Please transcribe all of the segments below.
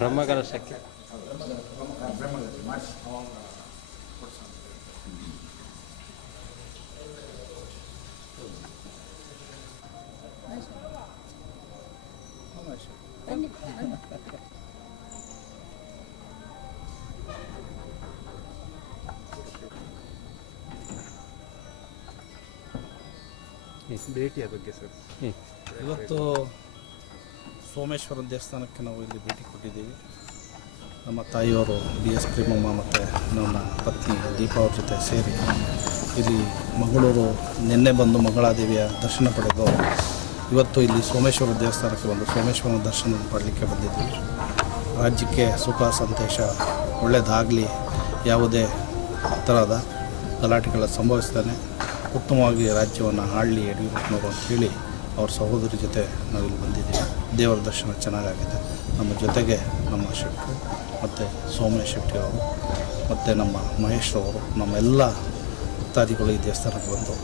ಬ್ರಹ್ಮಕಲಶಕ್ಕೆ ಭೇಟಿಯ ಬಗ್ಗೆ ಸರ್, ಇವತ್ತು ಸೋಮೇಶ್ವರ ದೇವಸ್ಥಾನಕ್ಕೆ ನಾವು ಇಲ್ಲಿ ಭೇಟಿ ಕೊಟ್ಟಿದ್ದೀವಿ. ನಮ್ಮ ತಾಯಿಯವರು BS ಪ್ರೇಮಮ್ಮ ಮತ್ತು ನನ್ನ ಪತ್ನಿ ದೀಪಾ ಅವ್ರ ಜೊತೆ ಸೇರಿ ಇಲ್ಲಿ ಮಂಗಳೂರು ನಿನ್ನೆ ಬಂದು ಮಂಗಳಾದೇವಿಯ ದರ್ಶನ ಪಡೆದು ಇವತ್ತು ಇಲ್ಲಿ ಸೋಮೇಶ್ವರ ದೇವಸ್ಥಾನಕ್ಕೆ ಬಂದು ಸೋಮೇಶ್ವರನ ದರ್ಶನ ಪಡಲಿಕ್ಕೆ ಬಂದಿದ್ದೀವಿ. ರಾಜ್ಯಕ್ಕೆ ಸುಖ ಸಂತೋಷ ಒಳ್ಳೆಯದಾಗಲಿ, ಯಾವುದೇ ಥರದ ಗಲಾಟೆಗಳ ಸಂಭವಿಸ್ತಾನೆ ಉತ್ತಮವಾಗಿ ರಾಜ್ಯವನ್ನು ಆಳಲಿ ಯಡಿಯೂರಪ್ಪನವರು ಅಂತೇಳಿ ಅವ್ರ ಸಹೋದರಿ ಜೊತೆ ನಾವಿಲ್ಲಿ ಬಂದಿದ್ದೀವಿ. ದೇವರ ದರ್ಶನ ಚೆನ್ನಾಗಾಗಿದೆ. ನಮ್ಮ ಜೊತೆಗೆ ನಮ್ಮ ಶೆಟ್ಟರು ಮತ್ತು ಸೋಮೇಶ್ ಶೆಟ್ಟಿಯವರು ಮತ್ತು ನಮ್ಮ ಮಹೇಶ್ ಅವರು, ನಮ್ಮೆಲ್ಲ ಭಕ್ತಾದಿಗಳು ಈ ದೇವಸ್ಥಾನಕ್ಕೆ ಬಂದು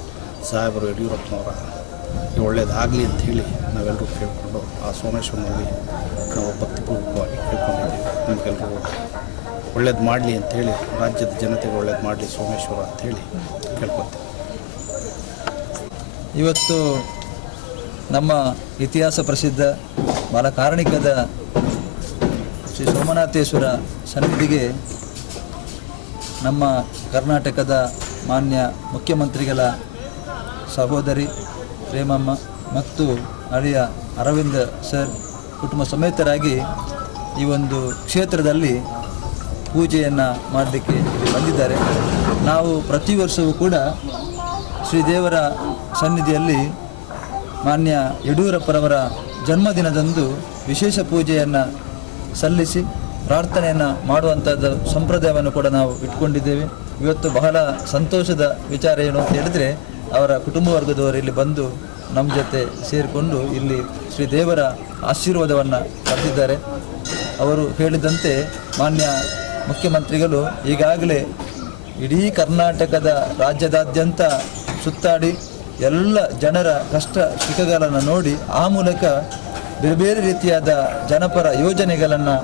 ಸಾಹೇಬರು ಯಡಿಯೂರಪ್ಪನವರ ಒಳ್ಳೆಯದಾಗಲಿ ಅಂಥೇಳಿ ನಾವೆಲ್ಲರೂ ಕೇಳಿಕೊಂಡು ಆ ಸೋಮೇಶ್ವರನಲ್ಲಿ ನಾವು ಭಕ್ತಿಪೂರ್ವಕವಾಗಿ ಕೇಳ್ಕೊಂಡಿದ್ದೀವಿ. ನಿಮಗೆಲ್ರಿಗೂ ಒಳ್ಳೇದು ಮಾಡಲಿ ಅಂಥೇಳಿ, ರಾಜ್ಯದ ಜನತೆಗೆ ಒಳ್ಳೇದು ಮಾಡಲಿ ಸೋಮೇಶ್ವರ ಅಂಥೇಳಿ ಕೇಳ್ಕೊತೀವಿ. ಇವತ್ತು ನಮ್ಮ ಇತಿಹಾಸ ಪ್ರಸಿದ್ಧ ಬಾಲಕಾರಣಿಕದ ಶ್ರೀ ಸೋಮನಾಥೇಶ್ವರ ಸನ್ನಿಧಿಗೆ ನಮ್ಮ ಕರ್ನಾಟಕದ ಮಾನ್ಯ ಮುಖ್ಯಮಂತ್ರಿಗಳ ಸಹೋದರಿ ಪ್ರೇಮಮ್ಮ ಮತ್ತು ಅಳಿಯ ಅರವಿಂದ ಸರ್ ಕುಟುಂಬ ಸಮೇತರಾಗಿ ಈ ಒಂದು ಕ್ಷೇತ್ರದಲ್ಲಿ ಪೂಜೆಯನ್ನು ಮಾಡಲಿಕ್ಕೆ ಇಲ್ಲಿ ಬಂದಿದ್ದಾರೆ. ನಾವು ಪ್ರತಿ ವರ್ಷವೂ ಕೂಡ ಶ್ರೀದೇವರ ಸನ್ನಿಧಿಯಲ್ಲಿ ಮಾನ್ಯ ಯಡಿಯೂರಪ್ಪರವರ ಜನ್ಮದಿನದಂದು ವಿಶೇಷ ಪೂಜೆಯನ್ನು ಸಲ್ಲಿಸಿ ಪ್ರಾರ್ಥನೆಯನ್ನು ಮಾಡುವಂಥದ್ದು ಸಂಪ್ರದಾಯವನ್ನು ಕೂಡ ನಾವು ಇಟ್ಕೊಂಡಿದ್ದೇವೆ. ಇವತ್ತು ಬಹಳ ಸಂತೋಷದ ವಿಚಾರ ಏನು ಅಂತ ಹೇಳಿದರೆ, ಅವರ ಕುಟುಂಬ ವರ್ಗದವರು ಇಲ್ಲಿ ಬಂದು ನಮ್ಮ ಜೊತೆ ಸೇರಿಕೊಂಡು ಇಲ್ಲಿ ಶ್ರೀದೇವರ ಆಶೀರ್ವಾದವನ್ನು ಪಡೆದಿದ್ದಾರೆ. ಅವರು ಹೇಳಿದಂತೆ ಮಾನ್ಯ ಮುಖ್ಯಮಂತ್ರಿಗಳು ಈಗಾಗಲೇ ಇಡೀ ಕರ್ನಾಟಕದ ರಾಜ್ಯದಾದ್ಯಂತ ಸುತ್ತಾಡಿ ಎಲ್ಲ ಜನರ ಕಷ್ಟ ಸುಖಗಳನ್ನು ನೋಡಿ ಆ ಮೂಲಕ ಬೇರೆ ಬೇರೆ ರೀತಿಯಾದ ಜನಪರ ಯೋಜನೆಗಳನ್ನು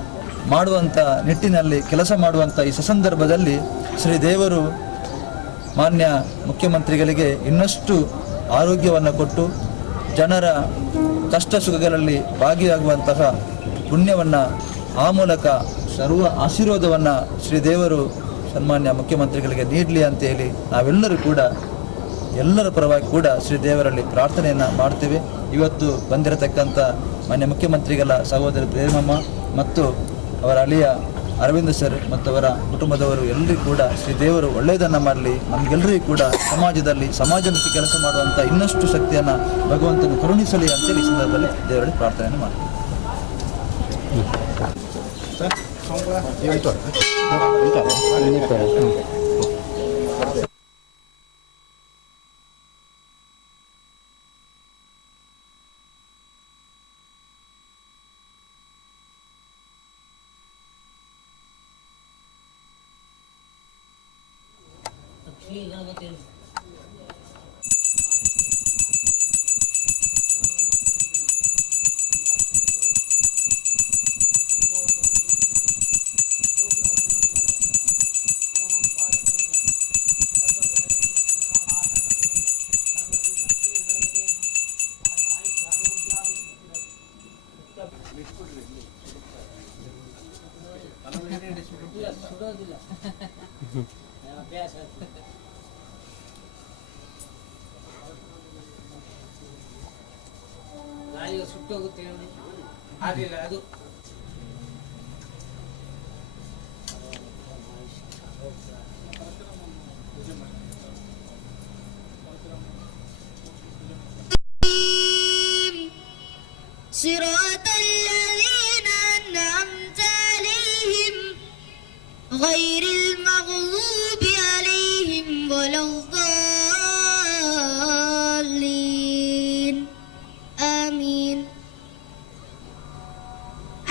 ಮಾಡುವಂಥ ನಿಟ್ಟಿನಲ್ಲಿ ಕೆಲಸ ಮಾಡುವಂಥ ಈ ಸಂದರ್ಭದಲ್ಲಿ ಶ್ರೀದೇವರು ಮಾನ್ಯ ಮುಖ್ಯಮಂತ್ರಿಗಳಿಗೆ ಇನ್ನಷ್ಟು ಆರೋಗ್ಯವನ್ನು ಕೊಟ್ಟು ಜನರ ಕಷ್ಟ ಸುಖಗಳಲ್ಲಿ ಭಾಗಿಯಾಗುವಂತಹ ಪುಣ್ಯವನ್ನು ಆ ಮೂಲಕ ಸರ್ವ ಆಶೀರ್ವಾದವನ್ನು ಶ್ರೀದೇವರು ಸನ್ಮಾನ್ಯ ಮುಖ್ಯಮಂತ್ರಿಗಳಿಗೆ ನೀಡಲಿ ಅಂತೇಳಿ ನಾವೆಲ್ಲರೂ ಕೂಡ ಎಲ್ಲರ ಪರವಾಗಿ ಕೂಡ ಶ್ರೀದೇವರಲ್ಲಿ ಪ್ರಾರ್ಥನೆಯನ್ನು ಮಾಡ್ತೀವಿ. ಇವತ್ತು ಬಂದಿರತಕ್ಕಂಥ ಮಾನ್ಯ ಮುಖ್ಯಮಂತ್ರಿಗಳ ಸಹೋದರಿ ಪ್ರೇಮಮ್ಮ ಮತ್ತು ಅವರ ಅಳಿಯ ಅರವಿಂದ ಸರ್ ಮತ್ತು ಅವರ ಕುಟುಂಬದವರು ಎಲ್ಲರಿಗೂ ಕೂಡ ಶ್ರೀದೇವರು ಒಳ್ಳೆಯದನ್ನು ಮಾಡಲಿ, ನಮಗೆಲ್ಲರಿಗೂ ಕೂಡ ಸಮಾಜದಲ್ಲಿ ಸಮಾಜಮುಖಿ ಕೆಲಸ ಮಾಡುವಂಥ ಇನ್ನಷ್ಟು ಶಕ್ತಿಯನ್ನು ಭಗವಂತನು ಕರುಣಿಸಲಿ ಅಂತೇಳಿ ಈ ಸಂದರ್ಭದಲ್ಲಿ ದೇವರಲ್ಲಿ ಪ್ರಾರ್ಥನೆಯನ್ನು ಮಾಡ್ತೀವಿ. ಸುಟ್ಟೋಗುತ್ತೆ ಆಗಲಿಲ್ಲ ಅದು صراط الذين أنعمت عليهم غير المغضوب عليهم ولا الضالين آمين.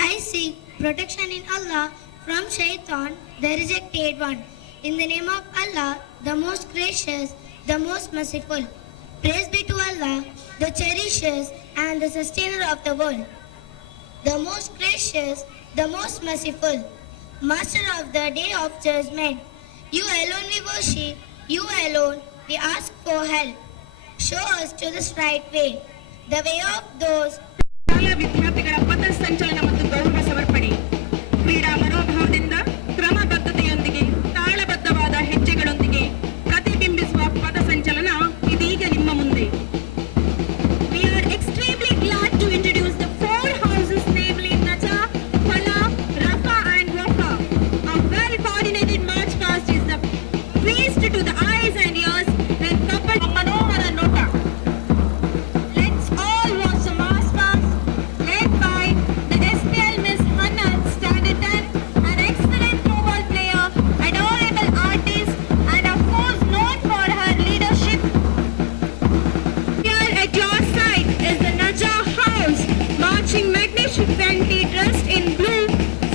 I seek protection in Allah from Shaitan, the rejected one. In the name of Allah, the most gracious, the most merciful. Praise be to Allah, the cherisher and the sustainer of the world. the most gracious, the most merciful, Master of the day of judgment. You alone we worship, you alone we ask for help. Show us to this right way, the way of those ಶಾಲಾ ವಿದ್ಯಾರ್ಥಿಗಳ ಪಥ ಸಂಚಲನ ಮತ್ತು ಗೌರವ ಸಮರ್ಪಣೆ. ಕ್ರೀಡಾ ಮನೋಭಾವದಿಂದ ಕ್ರಮಬದ್ಧತೆಯೊಂದಿಗೆ ತಾಳಬದ್ಧವಾದ ಹೆಜ್ಜೆಗಳೊಂದಿಗೆ ಪ್ರತಿಬಿಂಬಿಸುವ ಪಥ ಸಂಚಲನ ಇದೀಗ ನಿಮ್ಮ ಮುಂದೆ. We are extremely glad to introduce the four houses, namely Naja, Fala, Rafa and Wafa. A well-coordinated march past is the feast to the eyes and ears and coupled Manohara Nota. Let's all watch the march past led by the SPL Miss Hannah, Standard 10, an excellent football player, adorable artist, and of course known for her leadership. Here at your side is the Naja House, marching magnificently dressed in blue,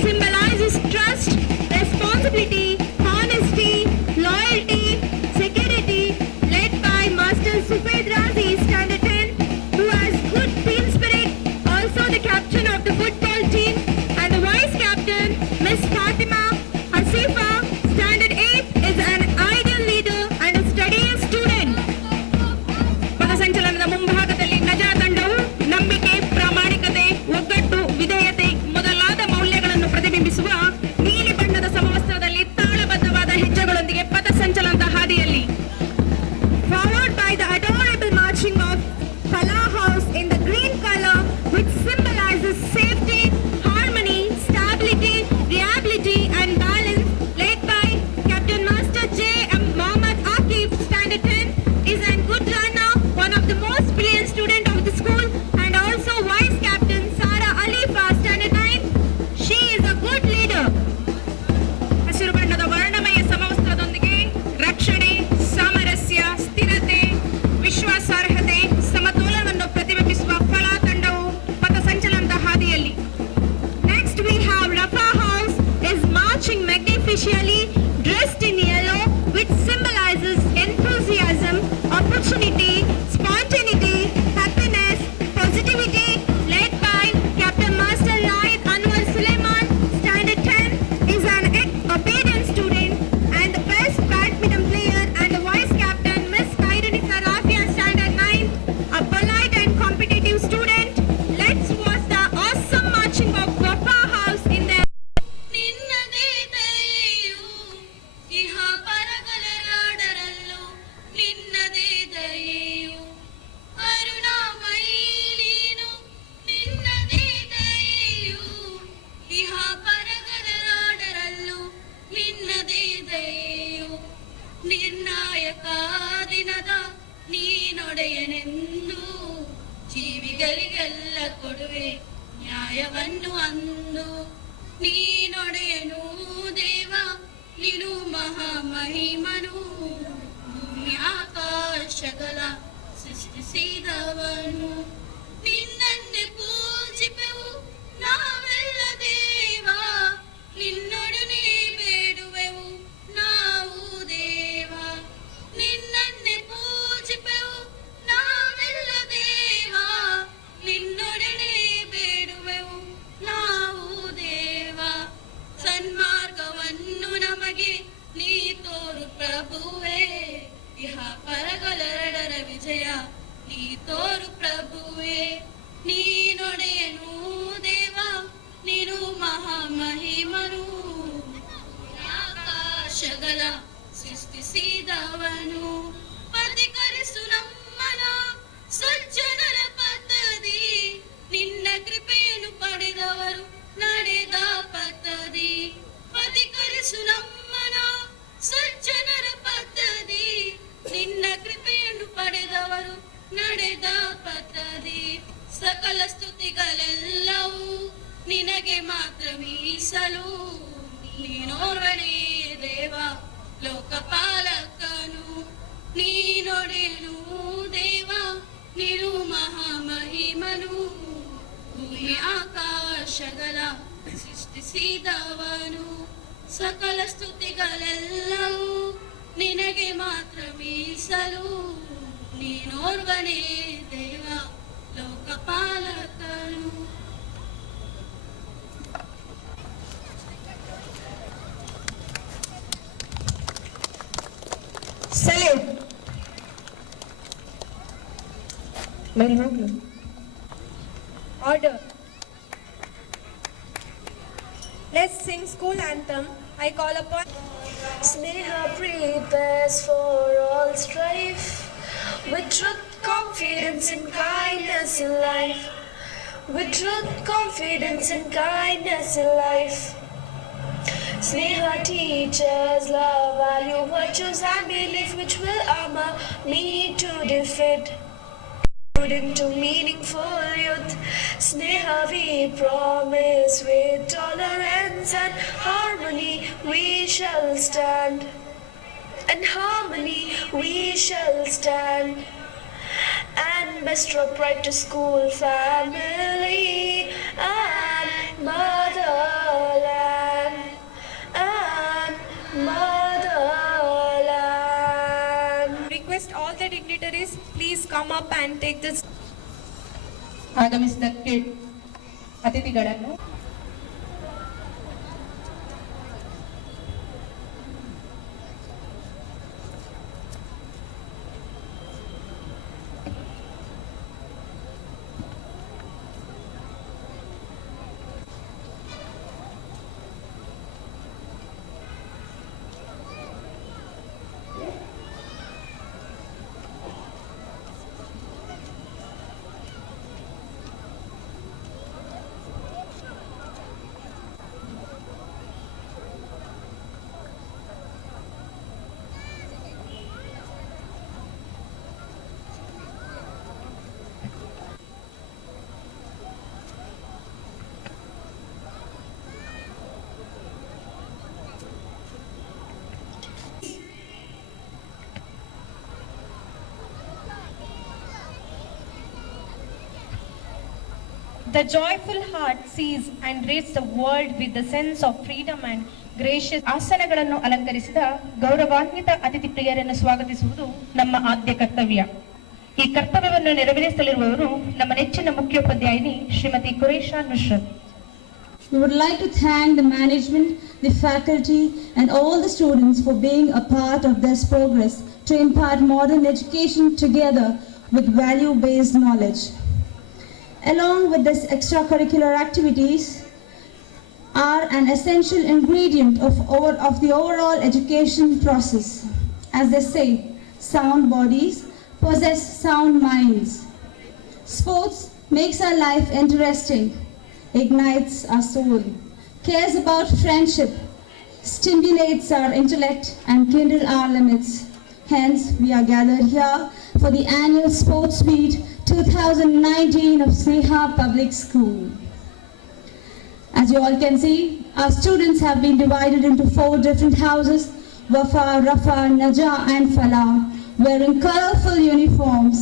symbolizes trust, responsibility, honesty, loyalty, security, led by Master Sufed Razi, Standard 10, who has good team spirit, also the captain of the football team, and the vice captain, Miss Fatima Hasifa, Standard 8, is an ideal leader and a studious student. ಪಥಸಂಚಲನದ ಮುಂಭಾಗದಲ್ಲಿ ನಜಾ ತಂಡವು ನಂಬಿಕೆ, ಪ್ರಾಮಾಣಿಕತೆ, ಒಗ್ಗಟ್ಟು, ವಿಧೇಯತೆ ಮೊದಲಾದ ಮೌಲ್ಯಗಳನ್ನು ಪ್ರತಿಬಿಂಬಿಸುವ ನೀಲಿ ಬಣ್ಣದ ಸಮವಸ್ತ್ರದಲ್ಲಿ ತಾಳಬದ್ಧವಾದ ಹೆಜ್ಜೆಗಳೊಂದಿಗೆ ಪಥಸಂಚಲನದ ಹಾದಿಯಲ್ಲಿ. Followed by the adorable marching of Kala House in the green color, which symbolizes safety, harmony, stability, reliability and balance, led by Captain Master J. M. Mohammad Akif, Standard 10, is a good runner, one of the most brilliant student of the school, and also Vice Captain Sara Alifa, Standard 9. She is a good leader. ಹಸಿರು ಬಣ್ಣದ ವರ್ಣಮಯ ಸಮವಸ್ತ್ರದೊಂದಿಗೆ ರಕ್ಷಣೆ, ಸಾಮರಸ್ಯ, ಸ್ಥಿರತೆ, ವಿಶ್ವಾಸಾರ್ಹತೆ, ಸಮತೋಲನವನ್ನು ಪ್ರತಿಬಿಂಬಿಸುವ ಫಲಾ ತಂಡವು ಪಥಸಂಚಲನದ ಹಾದಿಯಲ್ಲಿ. Next we have Rafa House is marching magnificently dressed in yellow, which symbolizes enthusiasm, opportunity, spontaneity, happiness, positivity, led by Captain Master Raid Anwar Suleiman, Standard 10, is an obedient student and the best badminton player, and the vice captain Miss Khairunisa Rafia, Standard 9, a polite and competitive student. Let's watch the awesome marching of Rafa House in their ನಿನ್ನದೇ ದಯೆಯು ಇಹ ಪರಗಲರಾಡರಲ್ಲೂ ನಿನ್ನದೇ ದಯೆಯು ಕರುಣಾಮಯಿ ನೀನು ನಿನ್ನದೇ ದಯೆಯು ಇಹ ಪರಗಲರಾಡರಲ್ಲೂ ನಿನ್ನದೇ ದಯೆಯು ನಿರ್ಣಾಯಕ ದಿನದ ನೀನೊಡೆಯನೆಂದು ಜೀವಿಗಳಿಗೆಲ್ಲ ಕೊಡುವೆ ನ್ಯಾಯವನ್ನು ಅಂದು ನೀನೊಡೆಯನು ದೇವ ನೀನು ಮಹಾಮಹಿಮನು ಭೂಮಿ ಆಕಾಶಗಳ ಸೃಷ್ಟಿಸಿದವನು ನಿನ್ನನ್ನೇ ಪೂಜಿಪೆವು ನಾವೆಲ್ಲ ದೇವ ನಿನ್ನೊಡನೆ ಬೇಡುವೆವು ನಾವು ದೇವ ನಿನ್ನನ್ನೇ ಪೂಜಿಪೆವು ನಾವೆಲ್ಲ ದೇವ ನಿನ್ನೊಡನೆ ಬೇಡುವೆವು ನಾವು ದೇವ ಸನ್ಮಾರ್ಗವನ್ನು ನಮಗೆ ನೀ ತೋರು ಪ್ರಭುವೇ ಇಹ ಪರಗಳೆರಡರ ವಿಜಯ ನೀ ತೋರು ಪ್ರಭುವೇ ನೀನೊಡೆಯನು ದೇವ ನೀನು ಮಹಾಮಹಿಮನು ಆಕಾಶಗಳ ಸೃಷ್ಟಿಸಿದವನು ಪ್ರತಿಕರಿಸು ನಮ್ಮನ ಸಜ್ಜನರ ಪದ್ಧತಿ ನಿನ್ನ ಕೃಪೆಯನ್ನು ಪಡೆದವರು ನಡೆದ ಪದ್ಧತಿ ಪ್ರತಿಕರಿಸು ನಮ್ಮನ ಸಜ್ಜನರ ಪದ್ಧತಿ ನಿನ್ನ ಕೃಪೆಯನ್ನು ಪಡೆದವರು ನಡೆದ ಪದ್ಧತಿ ಸಕಲ ಸ್ತುತಿಗಳೆಲ್ಲವೂ ನಿನಗೆ ಮಾತ್ರ ಮೀಸಲು ನೀನೋರ್ವನೇ ದೇವ ಲೋಕಪಾಲಕನು ನೀನೊಡೆಯನು ದೇವ ನೀನು ಮಹಾಮಹಿಮನು ಭೂಮಿ ಆಕಾಶಗಳ ಸೃಷ್ಟಿಸಿದವನು ಸಕಲ ಸ್ತುತಿಗಳೆಲ್ಲವೂ ನಿನಗೆ ಮಾತ್ರ ಮೀಸಲು ನೀನೋರ್ವನೇ ದೇವ ಲೋಕಪಾಲಕನು. Order. Let's sing school anthem. I call upon Sneha prepares for all strife, with truth, confidence and kindness in life. With truth, confidence and kindness in life. Sneha teaches love, value, virtues and belief which will armor me to defeat. Into meaningful youth, Sneha we promise, with tolerance and harmony we shall stand. And harmony we shall stand. And bestow pride to school, family and motherland. And motherland. request all the dignitaries, please come up and take this. ಆಗಮಿಸಿದ ಅತಿಥಿಗಳನ್ನು The joyful heart sees and reads the world with the sense of freedom and gracious. ಆಸನಗಳನ್ನು ಅಲಂಕರಿಸಿದ ಗೌರವಾನ್ವಿತ ಅತಿಥಿ ಪ್ರಿಯರನ್ನು ಸ್ವಾಗತಿಸುವುದು ನಮ್ಮ ಆದ್ಯ ಕರ್ತವ್ಯ. ಈ ಕರ್ತವ್ಯವನ್ನು ನೆರವೇರಿಸಲಿರುವವರು ನಮ್ಮ ನೆಚ್ಚಿನ ಮುಖ್ಯೋಪಾಧ್ಯಾಯಿನಿ Shrimati ಕುರೇಶಾ ನುಶ್ರತ್. We would like to thank the management, the faculty and all the students for being a part of this progress to impart modern education together with value-based knowledge. Along with this, extracurricular activities are an essential ingredient of the overall education process. As they say, sound bodies possess sound minds. Sports makes our life interesting, ignites our soul, cares about friendship, stimulates our intellect and kindle our limits. Hence, we are gathered here for the annual Sports Meet 2019 of Sneha Public School. As you all can see, our students have been divided into 4 different houses, Wafa, Rafa, Naja and Falah, wearing colorful uniforms,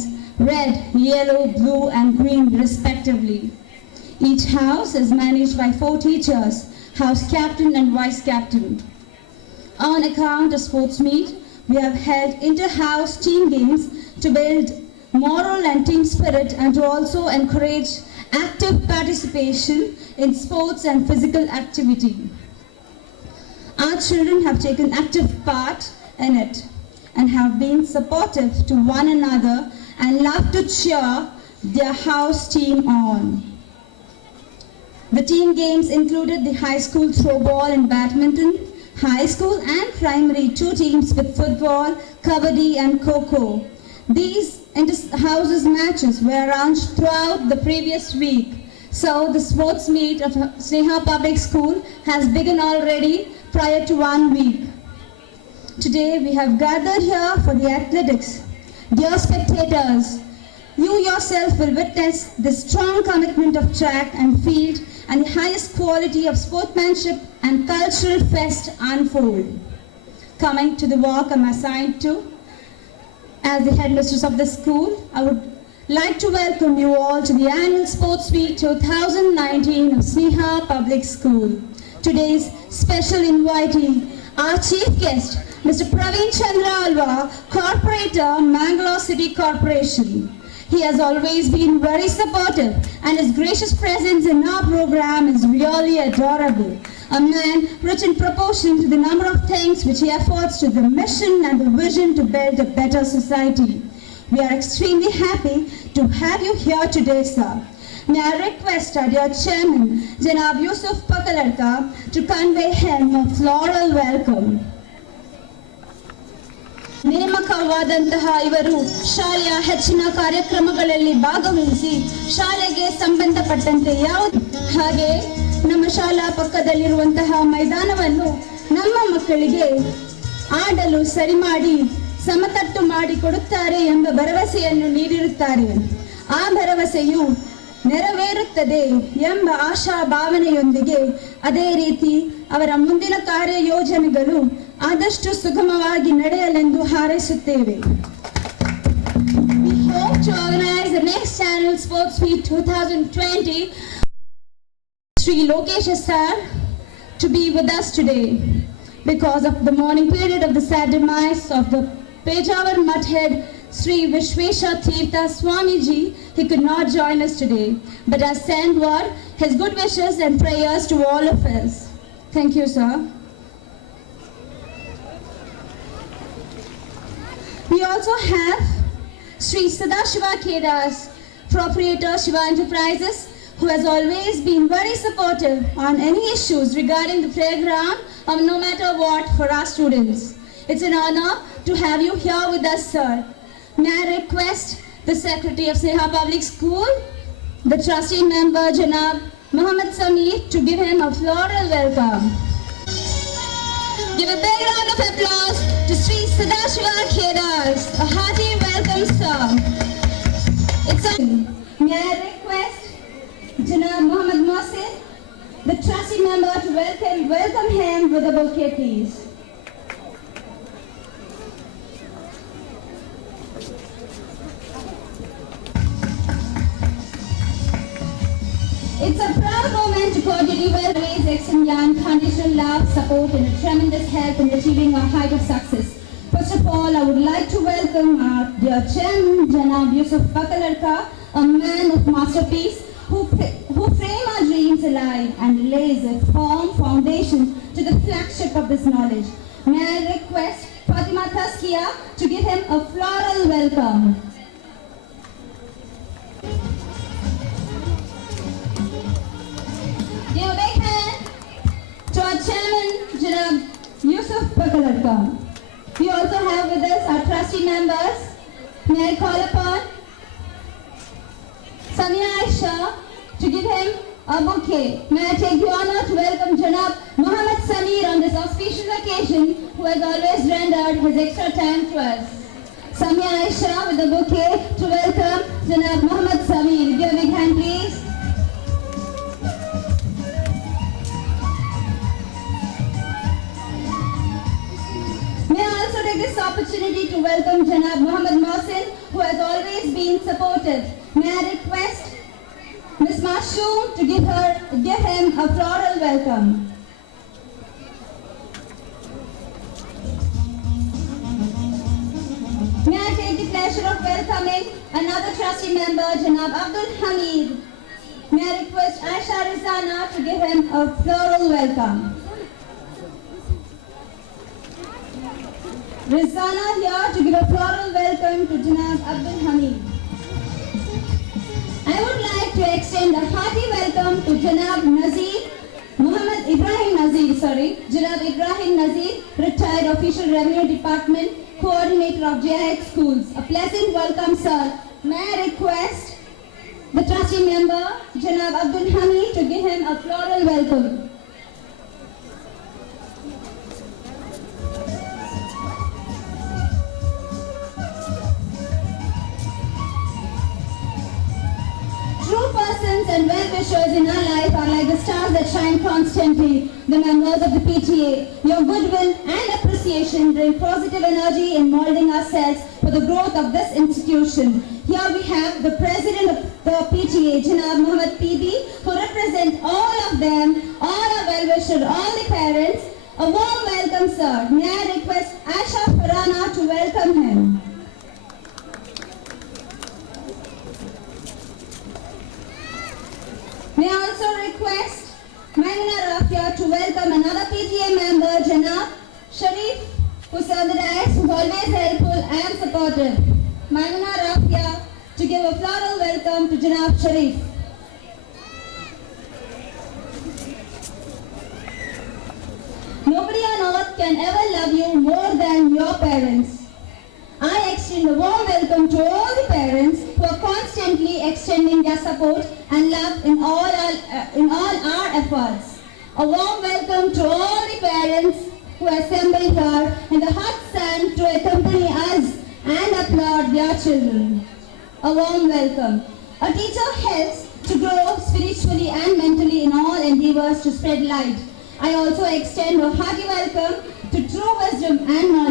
red, yellow, blue and green respectively. Each house is managed by 4 teachers, house captain and vice captain. On account of Sports Meet, we have held inter-house team games to build moral and team spirit and to also encourage active participation in sports and physical activity. Our children have taken active part in it and have been supportive to one another and love to cheer their house team on. The team games included the high school throwball and badminton, high school and primary 2 teams with football, kabaddi and kho-kho. These inter-houses matches were arranged throughout the previous week. So the sports meet of Sneha Public School has begun already prior to 1 week. Today we have gathered here for the athletics. Dear spectators, you yourself will witness the strong commitment of track and field and the highest quality of sportsmanship and cultural fest unfold. Coming to the walk I'm assigned to, as the headmistress of the school, I would like to welcome you all to the annual Sports Week 2019 of Sneha Public School. Today's special invitee, our chief guest, Mr. Praveen Chandra Alva, Corporator, Mangalore City Corporation. He has always been very supportive and his gracious presence in our program is really adorable. A man rich in proportion to the number of things which he affords to the mission and the vision to build a better society. We are extremely happy to have you here today, sir. May I request our dear chairman, Janab Yusuf Pakalarka, to convey him a floral welcome. ನೇಮಕವಾದಂತಹ ಇವರು ಶಾಲೆಯ ಹೆಚ್ಚಿನ ಕಾರ್ಯಕ್ರಮಗಳಲ್ಲಿ ಭಾಗವಹಿಸಿ ಶಾಲೆಗೆ ಸಂಬಂಧಪಟ್ಟಂತೆ ಯಾವುದು ಹಾಗೆ ನಮ್ಮ ಶಾಲಾ ಪಕ್ಕದಲ್ಲಿರುವಂತಹ ಮೈದಾನವನ್ನು ನಮ್ಮ ಮಕ್ಕಳಿಗೆ ಆಡಲು ಸರಿ ಮಾಡಿ ಸಮತಟ್ಟು ಮಾಡಿ ಕೊಡುತ್ತಾರೆ ಎಂಬ ಭರವಸೆಯನ್ನು ನೀಡಿರುತ್ತಾರೆ. ಆ ಭರವಸೆಯು ನೆರವೇರುತ್ತದೆ ಎಂಬ ಆಶಾ ಭಾವನೆಯೊಂದಿಗೆ ಅದೇ ರೀತಿ ಅವರ ಮುಂದಿನ ಕಾರ್ಯಯೋಜನೆಗಳು ಆದಷ್ಟು ಸುಗಮವಾಗಿ ನಡೆಯಲೆಂದು ಹಾರೈಸುತ್ತೇವೆ. We hope to organize the next annual Sports Week 2020. Sri Lokesh sir to be with us today. Because of the mourning period of the sad demise of the Pejawar Mutt head Sri Vishwesha Tirtha Swamiji, he could not join us today, but I send word his good wishes and prayers to all of us. Thank you, sir. We also have Sri Sadashiva Kedas, proprietor Shiva Enterprises, who has always been very supportive on any issues regarding the playground or no matter what for our students. It's an honor to have you here with us, sir. May I request the Secretary of Sneha Public School, the trustee member Janab Muhammad Sameer, to give him a floral welcome. Give a big round of applause to Sri Sadashiva Kedas. A hearty welcome, sir. May I request Janab Muhammad Mohsin, the trustee member, to welcome him with a bouquet, please. It's a proud moment to cordially welcome extend unconditional love, support and a tremendous help in achieving our height of success. First of all, I would like to welcome our dear chairman, Janab Yusuf Pakalarka, a man of masterpiece who frame our dreams alive and lays a firm foundation to the flagship of this knowledge. May I request Fatima Taskia to give him a floral welcome. Give a big hand to our chairman, Janab Yusuf Pakalarka. We also have with us our trustee members. May I call upon Samia Aisha to give him a bouquet. May I take the honor to welcome Janab Muhammad Sameer on this auspicious occasion, who has always rendered his extra time to us. Samia Aisha with a bouquet to welcome Janab Muhammad Sameer. Give a big hand, please. May I also take this opportunity to welcome Janab Muhammad Mohsin, who has always been supportive. May I request Ms. Mashoom to give him a floral welcome. May I take the pleasure of welcoming another trustee member, Janab Abdul Hamid. May I request Aisha Rizana to give him a floral welcome. Rizana here to give a floral welcome to Janab Abdul Hamid. I would like to extend a hearty welcome to Janab Ibrahim Nazir, retired official Revenue Department, coordinator of JIH schools. A pleasant welcome, sir. May I request the trustee member, Janab Abdul Hamid, to give him a floral welcome. True persons and well-wishers in our life are like the stars that shine constantly. The members of the PTA, your goodwill and appreciation bring positive energy in molding ourselves for the growth of this institution. Here we have the president of the PTA, Janab Muhammad PB, who represent all of them, all our well-wishers, all the parents. A warm welcome, sir. May I request Aisha Farana to welcome him. May I also request Maimuna Rafia to welcome another PTA member, Janab Sharif, who served the dais, who is always helpful and supportive. Maimuna Rafia to give a floral welcome to Janab Sharif. Nobody on earth can ever love you more than your parents. I extend a warm welcome to all the parents who are constantly extending their support and love in all our efforts. A warm welcome to all the parents who assemble here in the hot sun to accompany us and applaud their children. A warm welcome. A teacher helps to grow spiritually and mentally in all endeavors to spread light. I also extend a hearty welcome to true wisdom and knowledge.